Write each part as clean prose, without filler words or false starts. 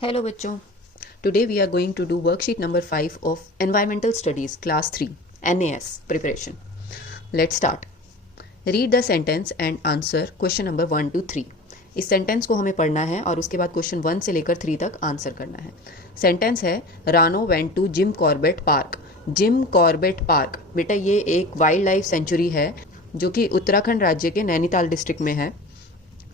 Hello बच्चों, today we are going to do worksheet number 5 of environmental studies class 3 NAS preparation. Let's start. Read the sentence and answer question number 1 to 3. इस sentence को हमें पढ़ना है और उसके बाद क्वेश्चन 1 से लेकर 3 तक आंसर करना है. सेंटेंस है Rano went to Jim Corbett park. Jim Corbett park बेटा ये एक वाइल्ड लाइफ सेंचुरी है जो कि उत्तराखंड राज्य के नैनीताल डिस्ट्रिक्ट में है.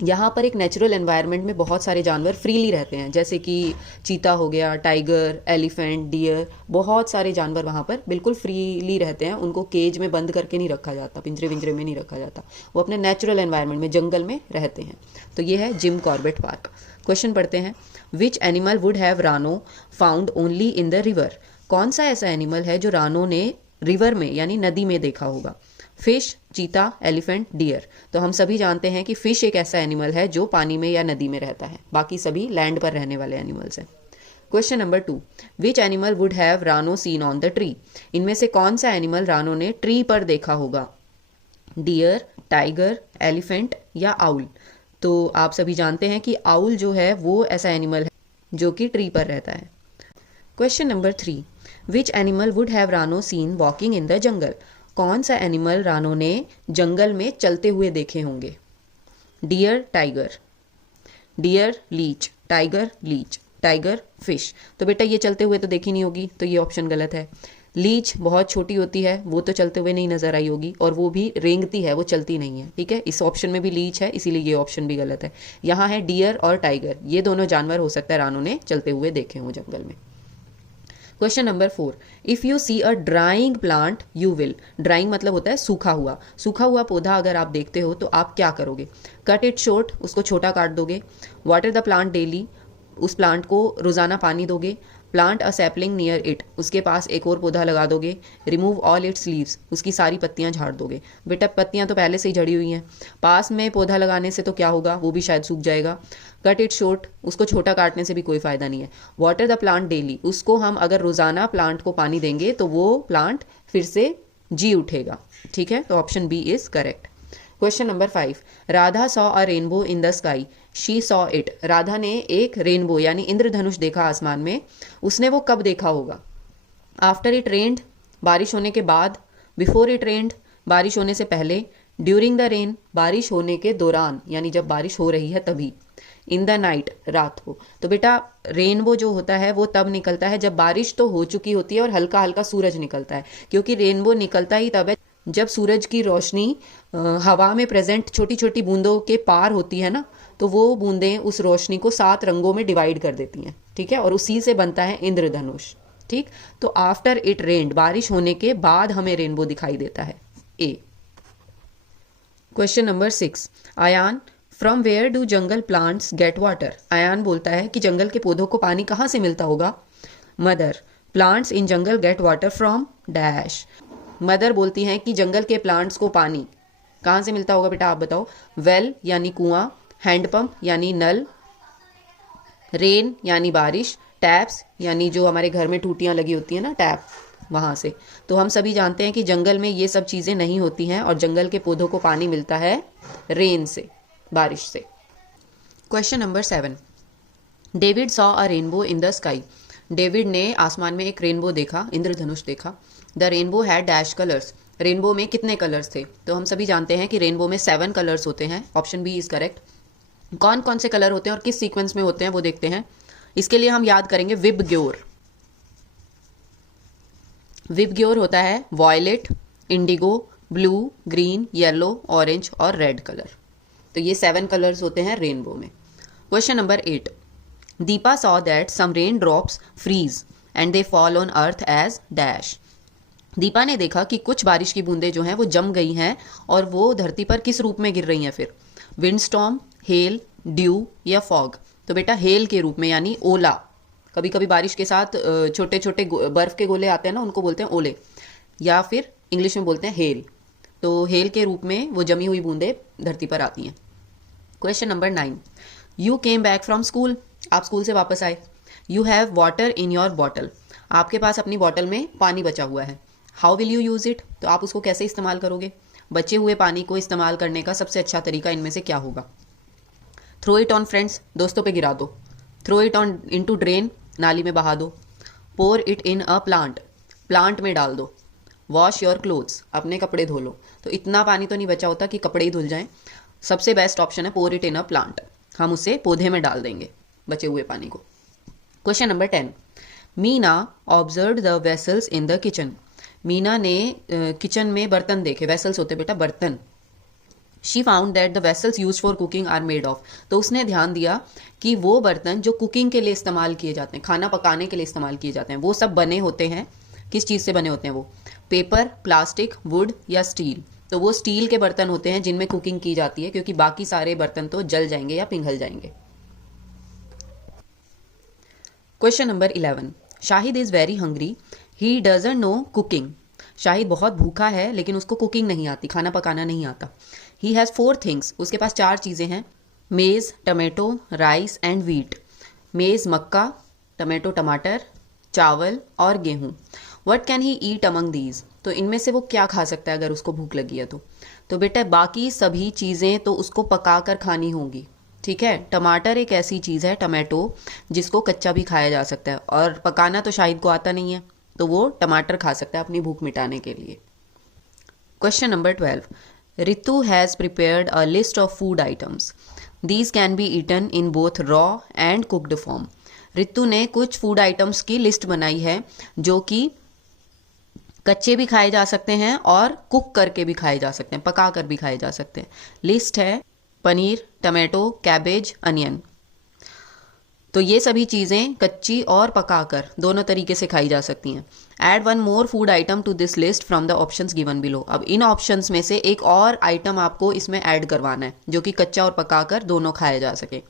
यहाँ पर एक नेचुरल एनवायरनमेंट में बहुत सारे जानवर फ्रीली रहते हैं, जैसे कि चीता हो गया, टाइगर, एलिफेंट, डियर, बहुत सारे जानवर वहाँ पर बिल्कुल फ्रीली रहते हैं. उनको केज में बंद करके नहीं रखा जाता, पिंजरे विंजरे में नहीं रखा जाता. वो अपने नेचुरल एनवायरनमेंट में जंगल में रहते हैं. तो ये है जिम कॉर्बेट पार्क. क्वेश्चन पढ़ते हैं. विच एनिमल वुड हैव रानो found only in the river. कौन सा ऐसा एनिमल है जो रानो ने रिवर में यानी नदी में देखा होगा. फिश, चीता, एलिफेंट, डियर. तो हम सभी जानते हैं कि फिश एक ऐसा एनिमल है जो पानी में या नदी में रहता है. बाकी सभी लैंड पर रहने वाले एनिमल्स हैं. Question number 2. Which animal would have रानो सीन ऑन द ट्री. इनमें से कौन सा एनिमल रानो ने ट्री पर देखा होगा. डियर, टाइगर, एलिफेंट या आउल. तो आप सभी जानते हैं कि आउल जो है वो ऐसा एनिमल है जो कि ट्री पर रहता है. Question number 3. Which animal would have रानो seen walking in the jungle. कौन सा एनिमल रानो ने जंगल में चलते हुए देखे होंगे. Deer, tiger. Deer, leech. Tiger, leech. Tiger, fish. तो बेटा ये चलते हुए तो देखी नहीं होगी, तो ये ऑप्शन गलत है. लीच बहुत छोटी होती है, वो तो चलते हुए नहीं नजर आई होगी, और वो भी रेंगती है, वो चलती नहीं है. ठीक है, इस ऑप्शन में भी लीच है, इसीलिए ये ऑप्शन भी गलत है. यहाँ है डियर और टाइगर. ये दोनों जानवर हो सकता है रानो ने चलते हुए देखे हों जंगल में. Question number 4. If you see a drawing plant you will. Drawing मतलब होता है सूखा हुआ. सूखा हुआ पौधा अगर आप देखते हो तो आप क्या करोगे. कट इट शॉर्ट, उसको छोटा काट दोगे. वाटर द प्लांट डेली, उस प्लांट को रोजाना पानी दोगे. Plant a sapling near it, उसके पास एक और पौधा लगा दोगे. रिमूव ऑल इट्स लीव्स, उसकी सारी पत्तियां झाड़ दोगे. बेटा पत्तियां तो पहले से ही झड़ी हुई हैं. पास में पौधा लगाने से तो क्या होगा, वो भी शायद सूख जाएगा. कट इट शॉर्ट, उसको छोटा काटने से भी कोई फायदा नहीं है. वाटर द प्लांट डेली, उसको हम अगर रोजाना प्लांट को पानी देंगे तो वो प्लांट फिर से जी उठेगा. ठीक है, तो option B is correct. Question number 5. Radha saw a rainbow in the sky. She saw it. Radha ने एक रेनबो यानी इंद्रधनुष देखा आसमान में. उसने वो कब देखा होगा. आफ्टर इट रेन्ड, बारिश होने के बाद. बिफोर इट रेन्ड, बारिश होने से पहले. ड्यूरिंग द रेन, बारिश होने के दौरान यानी जब बारिश हो रही है तभी. इन द नाइट, रात को. तो बेटा रेनबो जो होता है वो तब निकलता है जब बारिश तो हो चुकी होती है और हल्का हल्का सूरज निकलता है, क्योंकि रेनबो निकलता ही तब है जब सूरज की रोशनी हवा में प्रेजेंट छोटी छोटी बूंदों के पार होती है ना, तो वो बूंदें उस रोशनी को 7 रंगों में डिवाइड कर देती हैं. ठीक है, और उसी से बनता है इंद्रधनुष. ठीक, तो आफ्टर इट रेन्ड, बारिश होने के बाद हमें रेनबो दिखाई देता है. A. Question number 6. Aayan, from where do jungle plants get water. Aayan बोलता है कि जंगल के पौधों को पानी कहाँ से मिलता होगा. Mother, plants in jungle get water from dash. Mother बोलती हैं कि जंगल के प्लांट्स को पानी कहाँ से मिलता होगा. बेटा आप बताओ. वेल यानी कुआं, हैंडपंप यानी नल, रेन यानी बारिश, टैप्स यानी जो हमारे घर में टूटियां लगी होती हैं ना, टैप, वहां से. तो हम सभी जानते हैं कि जंगल में ये सब चीजें नहीं होती हैं और जंगल के पौधों को पानी मिलता है रेन से, बारिश से. Question number 7. David saw a rainbow in the sky. David ने आसमान में एक रेनबो देखा, इंद्रधनुष देखा. The rainbow had dash colours. Rainbow में कितने कलर्स थे. तो हम सभी जानते हैं कि रेनबो में 7 कलर्स होते हैं. Option B is correct. कौन कौन से कलर होते हैं और किस सीक्वेंस में होते हैं वो देखते हैं. इसके लिए हम याद करेंगे विबग्योर. विबग्योर होता है violet, indigo, blue, green, yellow, orange और रेड कलर. तो ये 7 कलर्स होते हैं रेनबो में. Question number 8. Deepa saw that some rain drops freeze and they fall on earth as dash. Deepa ने देखा कि कुछ बारिश की बूंदें जो हैं वो जम गई हैं और वो धरती पर किस रूप में गिर रही हैं फिर. विंडस्टॉर्म, हेल, ड्यू या फॉग. तो बेटा हेल के रूप में यानी ओला. कभी कभी बारिश के साथ छोटे छोटे बर्फ के गोले आते हैं ना, उनको बोलते हैं ओले, या फिर इंग्लिश में बोलते हैं हेल. तो हेल के रूप में वो जमी हुई बूंदें धरती पर आती हैं. Question number 9. You came back from school. आप स्कूल से वापस आए. You have water in your bottle. आपके पास अपनी बॉटल में पानी बचा हुआ है. How will you use it. तो आप उसको कैसे इस्तेमाल करोगे. बचे हुए पानी को इस्तेमाल करने का सबसे अच्छा तरीका इनमें से क्या होगा. Throw it on friends. दोस्तों पे गिरा दो. Throw it on into drain, नाली में बहा दो। Pour it in a plant, plant में डाल दो। वॉश योर क्लोथ्स, अपने कपड़े धो लो। तो इतना पानी तो नहीं बचा होता कि कपड़े ही धुल जाएं। सबसे बेस्ट ऑप्शन है पोर इट इन अ प्लांट, हम उसे पौधे में डाल देंगे बचे हुए पानी को। Question number 10, Meena observe the vessels in the kitchen. Meena ने किचन में बर्तन देखे, वेसल्स होते बेटा बर्तन। She found that the vessels use for cooking are made of, तो उसने ध्यान दिया कि वो बर्तन जो कुकिंग के लिए इस्तेमाल किए जाते हैं, खाना पकाने के लिए इस्तेमाल किए जाते हैं, वो सब बने होते हैं, किस चीज़ से बने होते हैं वो, पेपर, प्लास्टिक, वुड या स्टील। तो वो स्टील के बर्तन होते हैं जिनमें कुकिंग की जाती है, क्योंकि बाकी सारे बर्तन तो जल जाएंगे या पिघल जाएंगे। Question number 11, Shahid is very hungry, he doesn't know cooking. Shahid बहुत भूखा है लेकिन उसको कुकिंग नहीं आती, खाना पकाना नहीं आता। ही हैज़ 4 थिंग्स, उसके पास 4 चीज़ें हैं, मेज़, टमेटो, राइस एंड व्हीट। मेज़ मक्का, टमेटो टमाटर, चावल और गेहूँ। What can he eat among these, तो इनमें से वो क्या खा सकता है अगर उसको भूख लगी है तो बेटा बाकी सभी चीज़ें तो उसको पका कर खानी होंगी, ठीक है। टमाटर एक ऐसी चीज़ है, टमाटो, जिसको कच्चा भी खाया जा सकता है, और पकाना तो शाहिद को आता नहीं है, तो वो टमाटर खा सकता है अपनी भूख मिटाने के लिए। Question number 12, Ritu has prepared a list of food items, these can be eaten in both raw and cooked form. Ritu ने कुछ फूड आइटम्स की लिस्ट बनाई है जो कि कच्चे भी खाए जा सकते हैं और कुक करके भी खाए जा सकते हैं, पका कर भी खाए जा सकते हैं। लिस्ट है पनीर, टमाटो, कैबेज, अनियन। तो ये सभी चीज़ें कच्ची और पकाकर दोनों तरीके से खाई जा सकती हैं। Add 1 more food item to this list from the options given below. अब इन ऑप्शंस में से एक और आइटम आपको इसमें ऐड करवाना है जो कि कच्चा और पकाकर दोनों खाया जा सके।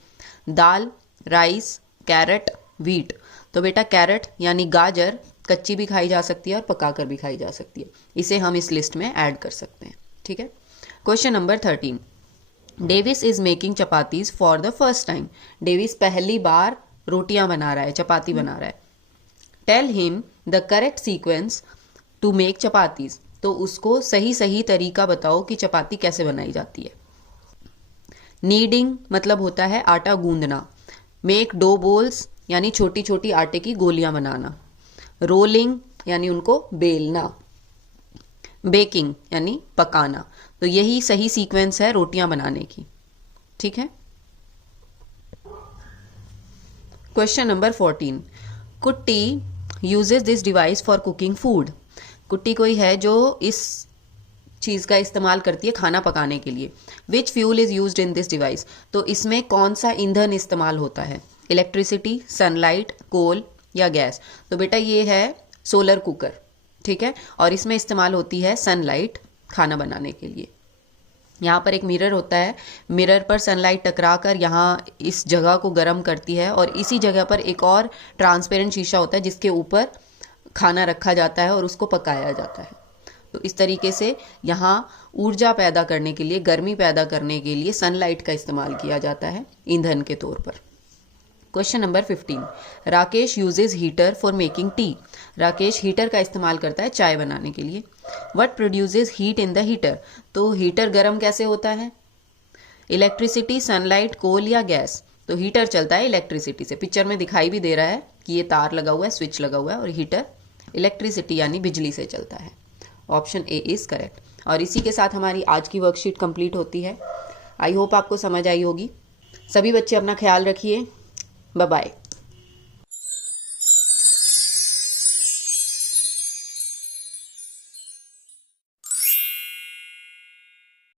दाल, राइस, कैरेट, व्हीट। तो बेटा कैरेट यानी गाजर कच्ची भी खाई जा सकती है और पकाकर भी खाई जा सकती है, इसे हम इस लिस्ट में ऐड कर सकते हैं, ठीक है। Question number 13, Davis is making chapatis for the first time. Davis पहली बार रोटियां बना रहा है, चपाती बना रहा है। Tell him the correct sequence to make chapatis, तो उसको सही तरीका बताओ कि चपाती कैसे बनाई जाती है। नीडिंग मतलब होता है आटा गूंदना। मेक डो बोल्स यानी छोटी छोटी आटे की गोलियां बनाना। रोलिंग यानी उनको बेलना। बेकिंग यानी पकाना। तो यही सही सीक्वेंस है रोटियां बनाने की, ठीक है। क्वेश्चन नंबर 14, कुट्टी uses this device for cooking food. कुट्टी कोई है जो इस चीज़ का इस्तेमाल करती है खाना पकाने के लिए। Which fuel is used in this device, तो इसमें कौन सा ईंधन इस्तेमाल होता है। इलेक्ट्रिसिटी, सनलाइट, कोल या गैस। तो बेटा ये है सोलर कुकर, ठीक है, और इसमें इस्तेमाल होती है सनलाइट खाना बनाने के लिए। यहाँ पर एक मिरर होता है, मिरर पर सनलाइट टकरा कर यहाँ इस जगह को गर्म करती है, और इसी जगह पर एक और ट्रांसपेरेंट शीशा होता है जिसके ऊपर खाना रखा जाता है और उसको पकाया जाता है। तो इस तरीके से यहाँ ऊर्जा पैदा करने के लिए, गर्मी पैदा करने के लिए सनलाइट का इस्तेमाल किया जाता है ईंधन के तौर पर। Question number 15, Rakesh uses heater for making tea. Rakesh heater का इस्तेमाल करता है चाय बनाने के लिए। What produces heat in the heater, तो हीटर गर्म कैसे होता है। इलेक्ट्रिसिटी, सनलाइट, कोल या गैस। तो हीटर चलता है इलेक्ट्रिसिटी से। पिक्चर में दिखाई भी दे रहा है कि ये तार लगा हुआ है, स्विच लगा हुआ है, और हीटर इलेक्ट्रिसिटी यानी बिजली से चलता है। Option A is correct. और इसी के साथ हमारी आज की वर्कशीट कंप्लीट होती है। आई होप आपको समझ आई होगी। सभी बच्चे अपना ख्याल रखिए। Bye bye.